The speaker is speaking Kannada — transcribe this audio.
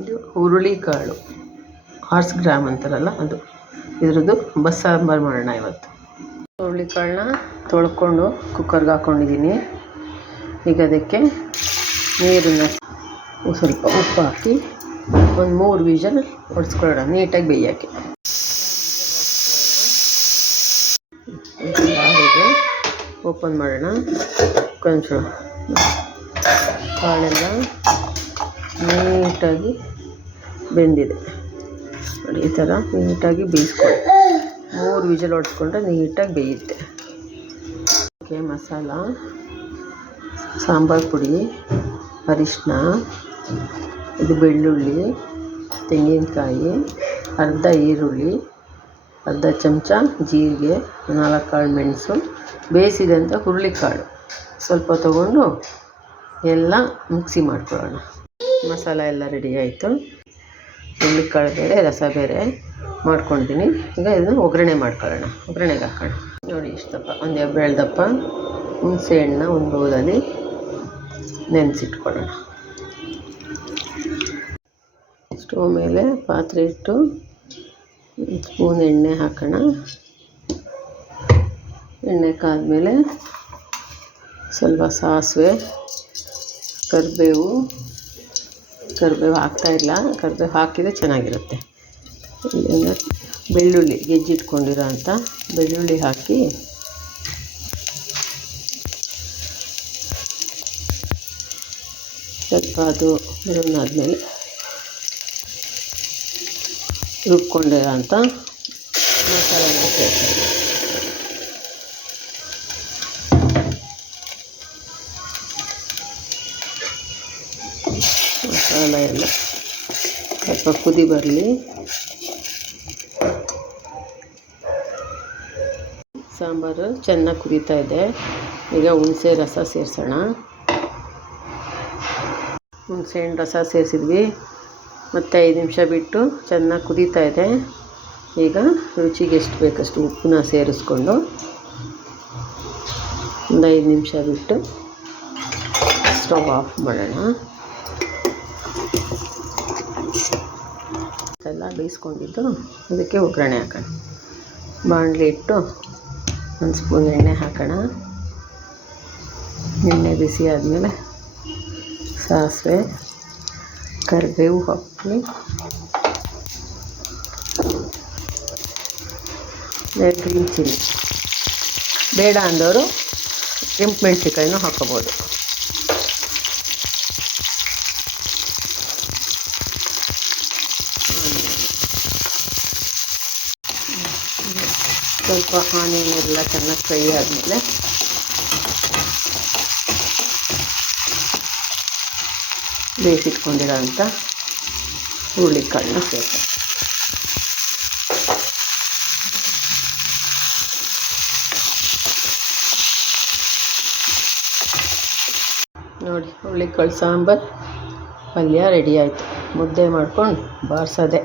ಇದು ಹುರುಳಿಕಾಳು 6 ಗ್ರಾಮ್ ಅಂತಾರಲ್ಲ ಅದು, ಇದ್ರದ್ದು ಬಸ್ಸಾಂಬಾರು ಮಾಡೋಣ ಇವತ್ತು. ಹುರುಳಿಕಾಳನ್ನ ತೊಳ್ಕೊಂಡು ಕುಕ್ಕರ್ಗೆ ಹಾಕ್ಕೊಂಡಿದ್ದೀನಿ. ಈಗ ಅದಕ್ಕೆ ನೀರನ್ನು ಸ್ವಲ್ಪ ಉಪ್ಪು ಹಾಕಿ ಒಂದು 3 ವಿಷಲ್ ಹೊಡೆಸ್ಕೊಳ್ಳೋಣ, ನೀಟಾಗಿ ಬೇಯೋಕ್ಕೆ. ಓಪನ್ ಮಾಡೋಣ. ಕೊಂಚ ಕಾಳೆಲ್ಲ ನೀಟಾಗಿ ಬೆಂದಿದೆ ನೋಡಿ, ಈ ಥರ ನೀಟಾಗಿ ಬೇಯಿಸ್ಕೊಳ್ಳಿ. 3 ವಿಷಲ್ ಹೊಡೆಸ್ಕೊಂಡ್ರೆ ನೀಟಾಗಿ ಬೇಯುತ್ತೆ. ಓಕೆ, ಮಸಾಲ, ಸಾಂಬಾರು ಪುಡಿ, ಅರಿಶಿನ, ಇದು ಬೆಳ್ಳುಳ್ಳಿ, ತೆಂಗಿನಕಾಯಿ, ಅರ್ಧ ಈರುಳ್ಳಿ, ಅರ್ಧ ಚಮಚ ಜೀರಿಗೆ, 4 ಕಾಳು ಮೆಣಸು, ಬೇಯಿಸಿದಂಥ ಹುರುಳಿಕಾಳು ಸ್ವಲ್ಪ ತೊಗೊಂಡು ಎಲ್ಲ ಮಿಕ್ಸಿ ಮಾಡ್ಕೊಳ್ಳೋಣ. ಮಸಾಲ ಎಲ್ಲ ರೆಡಿ ಆಯಿತು. ಹುರುಳಿಕಾಳು ಬೇರೆ, ರಸ ಬೇರೆ ಮಾಡ್ಕೊಂಡಿದ್ದೀನಿ. ಈಗ ಇದನ್ನು ಒಗ್ಗರಣೆ ಮಾಡ್ಕೊಳ್ಳೋಣ. ಒಗ್ಗರಣೆಗೆ ಹಾಕೋಣ. ನೋಡಿ ಇಷ್ಟು ದಪ್ಪ, ಒಂದು ಹೆಬ್ಬೆರಳು ದಪ್ಪ ಹುಣಸೆ ಹಣ್ಣು ಒಂದು ಬೌಲಲ್ಲಿ ನೆನೆಸಿಟ್ಕೊಳ್ಳೋಣ. ಸ್ಟವ್ ಮೇಲೆ ಪಾತ್ರೆ ಇಟ್ಟು 1 ಸ್ಪೂನ್ ಎಣ್ಣೆ ಹಾಕೋಣ. ಎಣ್ಣೆ ಕಾದ್ಮೇಲೆ ಸ್ವಲ್ಪ ಸಾಸಿವೆ, ಕರಿಬೇವು ಹಾಕ್ತಾಯಿಲ್ಲ, ಕರಿಬೇವು ಹಾಕಿದರೆ ಚೆನ್ನಾಗಿರುತ್ತೆ. ಇಲ್ಲಿಂದ ಬೆಳ್ಳುಳ್ಳಿ ಗೆಜ್ಜಿಟ್ಕೊಂಡಿರೋ ಅಂಥ ಬೆಳ್ಳುಳ್ಳಿ ಹಾಕಿ ಸ್ವಲ್ಪ ಅದು ಬ್ರೌನ್ ಆದಮೇಲೆ ರುಬ್ಕೊಂಡಿರೋ ಅಂಥ ಮಸಾಲೆನ ಸೇರಿಸಿ ಮಸಾಲ ಎಲ್ಲ ಸ್ವಲ್ಪ ಕುದಿ ಬರಲಿ. ಸಾಂಬಾರು ಚೆನ್ನಾಗಿ ಕುದೀತಾ ಇದೆ. ಈಗ ಹುಣಸೆ ರಸ ಸೇರಿಸೋಣ. ಹುಣಸೆ ಹಣ್ಣು ರಸ ಸೇರಿಸಿದ್ವಿ. ಮತ್ತು 5 ನಿಮಿಷ ಬಿಟ್ಟು ಚೆನ್ನಾಗಿ ಕುದೀತಾ ಇದೆ. ಈಗ ರುಚಿಗೆ ಎಷ್ಟು ಬೇಕಷ್ಟು ಉಪ್ಪನ್ನ ಸೇರಿಸ್ಕೊಂಡು ಒಂದು 5 ನಿಮಿಷ ಬಿಟ್ಟು ಸ್ಟವ್ ಆಫ್ ಮಾಡೋಣ. ಎಲ್ಲ ಬೇಯಿಸ್ಕೊಂಡಿದ್ದು ಅದಕ್ಕೆ ಒಗ್ಗರಣೆ ಹಾಕೋಣ. ಬಾಣಲೆ ಇಟ್ಟು 1 ಸ್ಪೂನ್ ಎಣ್ಣೆ ಹಾಕೋಣ. ಎಣ್ಣೆ ಬಿಸಿ ಆದಮೇಲೆ ಸಾಸಿವೆ, ಕರಿಬೇವು ಹಾಕಿ, ಗ್ರೀನ್ ಚಿಲ್ಲಿ, ಬೇಡ ಅಂದವರು ಕೆಂಪು ಮೆಣಸಿನ್ಕಾಯಿನೂ ಹಾಕೋಬೋದು. ಸ್ವಲ್ಪ ಆನಿಯನ್ ಎಲ್ಲ ಚೆನ್ನಾಗಿ ಫ್ರೈ ಆದಮೇಲೆ ಬೇಯಿಸಿಟ್ಕೊಂಡಿರೋ ಅಂಥ ಹುರುಳಿಕಾಳನ್ನ ಸೇರಿಸಿ ನೋಡಿ. ಹುರುಳಿಕಾಳು ಸಾಂಬಾರು ಪಲ್ಯ ರೆಡಿ ಆಯಿತು. ಮುದ್ದೆ ಮಾಡ್ಕೊಂಡು ಬಾರಿಸೋದೆ.